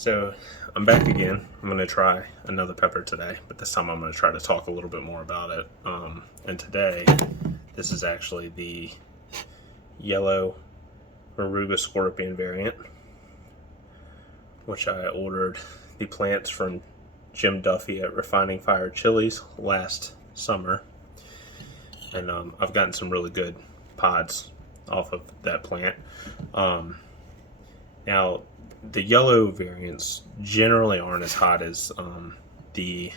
So I'm back again. I'm going to try another pepper today, but this time I'm going to try to talk a little bit more about it. And today, this is actually the yellow Moruga scorpion variant, which I ordered the plants from Jim Duffy at Refining Fire Chilies last summer. And I've gotten some really good pods off of that plant. Now, the yellow variants generally aren't as hot as the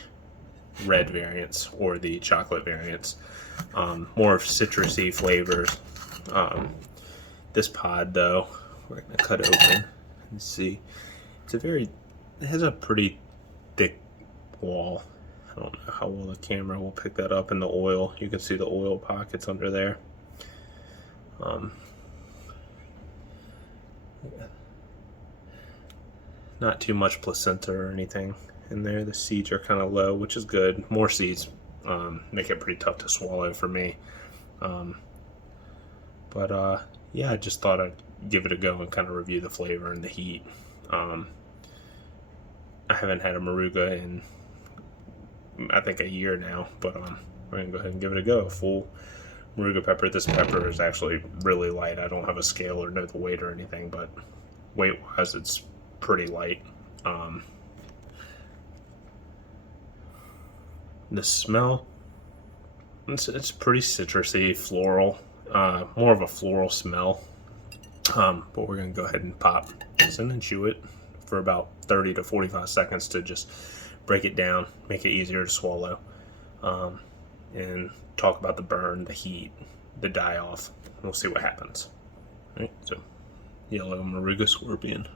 red variants or the chocolate variants. More citrusy flavors. This pod, though, we're going to cut it open and see. It has a pretty thick wall. I don't know how well the camera will pick that up in the oil. You can see the oil pockets under there. Not too much placenta or anything in there. The seeds are kind of low, which is good. More seeds make it pretty tough to swallow for me. Yeah, I just thought I'd give it a go and kind of review the flavor and the heat. I haven't had a Moruga in, I think, a year now, but we're going to go ahead and give it a go. A full Moruga pepper. This pepper is actually really light. I don't have a scale or know the weight or anything, but weight-wise, it's pretty light. The smell, it's pretty citrusy, floral, more of a floral smell. But we're going to go ahead and pop this in and chew it for about 30 to 45 seconds to just break it down, make it easier to swallow, and talk about the burn, the heat, the die-off. We'll see what happens. All right, so yellow Moruga scorpion.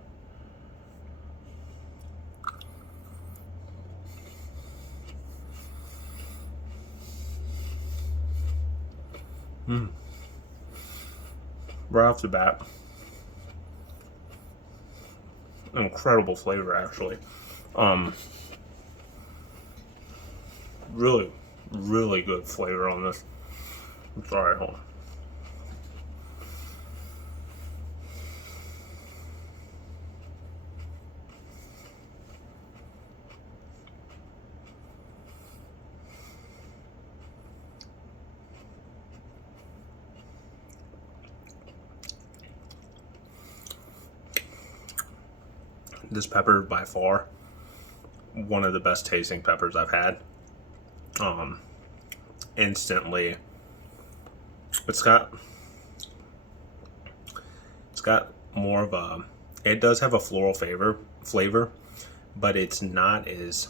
Right off the bat, incredible flavor, actually. Really, really good flavor on this. I'm sorry, hold on. This pepper, by far, one of the best tasting peppers I've had. Instantly, it's got more of a, it does have a floral flavor, but it's not as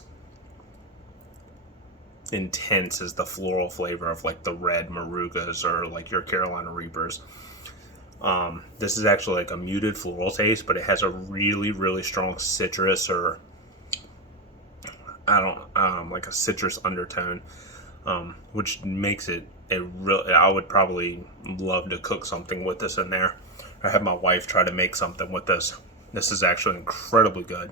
intense as the floral flavor of like the red Morugas or like your Carolina Reapers. This is actually like a muted floral taste, but it has a really, really strong citrus, or like a citrus undertone, which makes it I would probably love to cook something with this in there. I had my wife try to make something with this. This is actually incredibly good.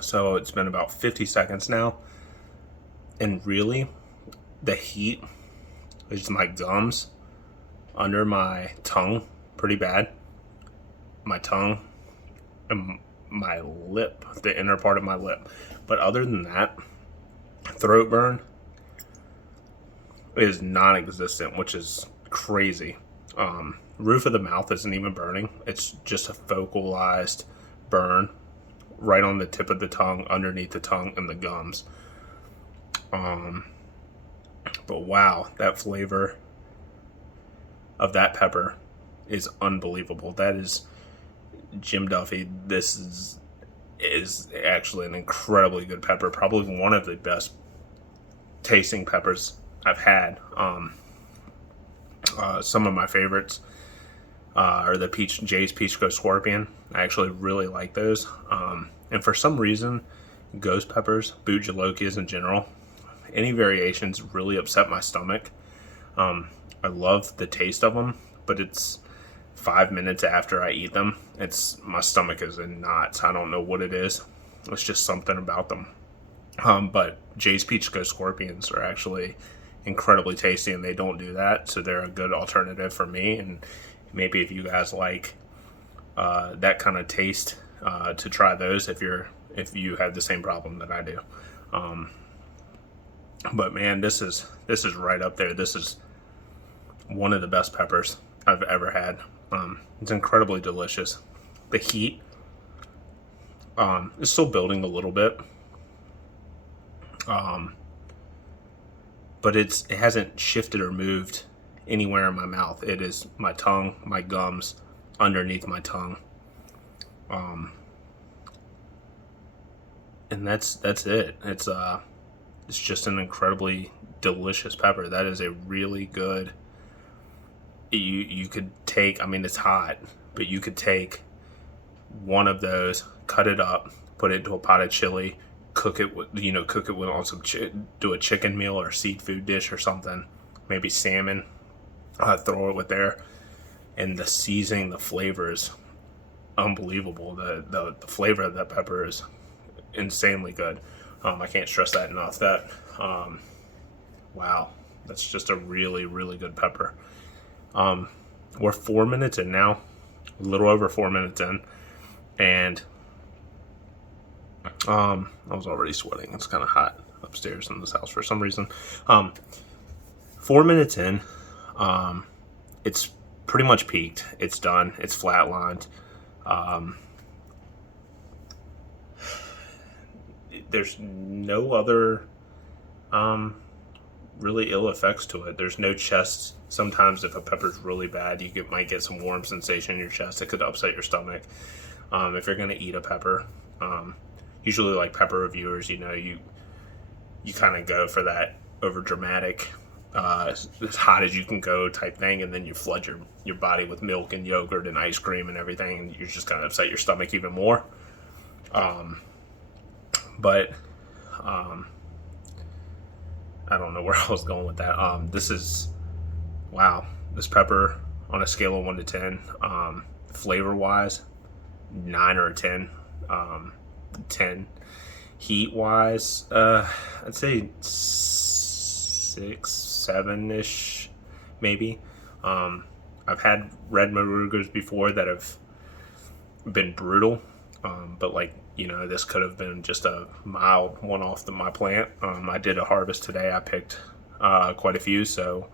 So it's been about 50 seconds now, and really, the heat is my gums, under my tongue, pretty bad. My tongue and my lip, the inner part of my lip. But other than that, throat burn is non-existent, which is crazy. Roof of the mouth isn't even burning. It's just a focalized burn right on the tip of the tongue, underneath the tongue and the gums. But wow, that flavor of that pepper is unbelievable. That is Jim Duffy. This is actually an incredibly good pepper. Probably one of the best tasting peppers I've had. Some of my favorites are the Jay's Peach Ghost Scorpion. I actually really like those. And for some reason, ghost peppers, Bujalokias in general, any variations really upset my stomach. I love the taste of them, but it's 5 minutes after I eat them, my stomach is in knots. I don't know what it is. It's just something about them. But Jay's Peach Ghost Scorpions are actually incredibly tasty, and they don't do that, so they're a good alternative for me. And maybe if you guys like that kind of taste to try those if you have the same problem that I do. But man, this is right up there. This is one of the best peppers I've ever had. It's incredibly delicious. The heat is still building a little bit, but it hasn't shifted or moved anywhere in my mouth. It is my tongue, my gums, underneath my tongue, and that's it. It's just an incredibly delicious pepper. That is a really good. You could take. I mean, it's hot, but you could take one of those, cut it up, put it into a pot of chili, cook it with on some do a chicken meal or seafood dish or something, maybe salmon. Throw it with there, and the seasoning, the flavor is unbelievable. The flavor of that pepper is insanely good. I can't stress that enough. That wow, that's just a really, really good pepper. We're 4 minutes in now, a little over 4 minutes in, and I was already sweating. It's kind of hot upstairs in this house for some reason. 4 minutes in, it's pretty much peaked. It's done. It's flatlined. There's no other really ill effects to it. There's no chest. Sometimes if a pepper's really bad, you might get some warm sensation in your chest. It could upset your stomach. If you're going to eat a pepper, usually like pepper reviewers, you kind of go for that over dramatic, as hot as you can go type thing, and then you flood your body with milk and yogurt and ice cream and everything, and you're just going to upset your stomach even more. But I don't know where I was going with that. This is, wow, this pepper on a scale of 1 to 10, flavor wise, 9 or a 10. 10. Heat wise, I'd say 6, 7-ish, maybe. I've had red Morugas before that have been brutal, but this could have been just a mild one off my plant. I did a harvest today. I picked quite a few, so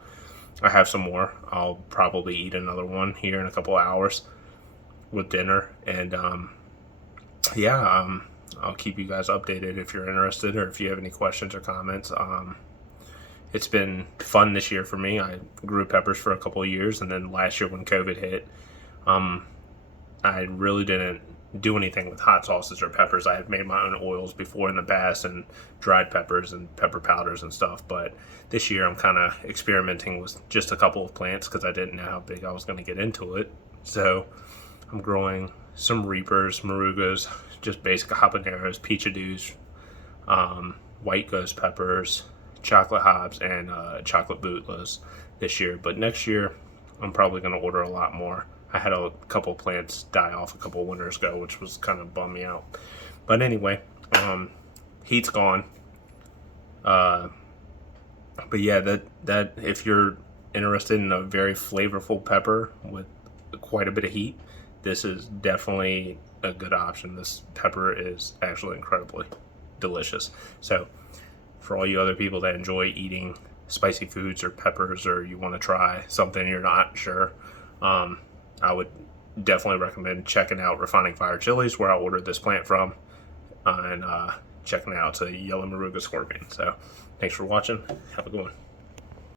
I have some more. I'll probably eat another one here in a couple of hours with dinner, and I'll keep you guys updated if you're interested or if you have any questions or comments. It's been fun this year for me. I grew peppers for a couple of years, and then last year when COVID hit, I really didn't do anything with hot sauces or peppers. I had made my own oils before in the past and dried peppers and pepper powders and stuff, but this year I'm kind of experimenting with just a couple of plants because I didn't know how big I was going to get into it. So I'm growing some Reapers, Morugas, just basic habaneros, peachadoos, white ghost peppers, chocolate hobs, and chocolate bootlas this year. But next year, I'm probably going to order a lot more. I had a couple plants die off a couple winters ago, which was kind of bummed me out. But anyway, heat's gone. But yeah, that if you're interested in a very flavorful pepper with quite a bit of heat, this is definitely a good option. This pepper is actually incredibly delicious. So for all you other people that enjoy eating spicy foods or peppers, or you want to try something you're not sure, I would definitely recommend checking out Refining Fire Chilies, where I ordered this plant from, and checking out a Yellow Moruga Scorpion. So thanks for watching. Have a good one.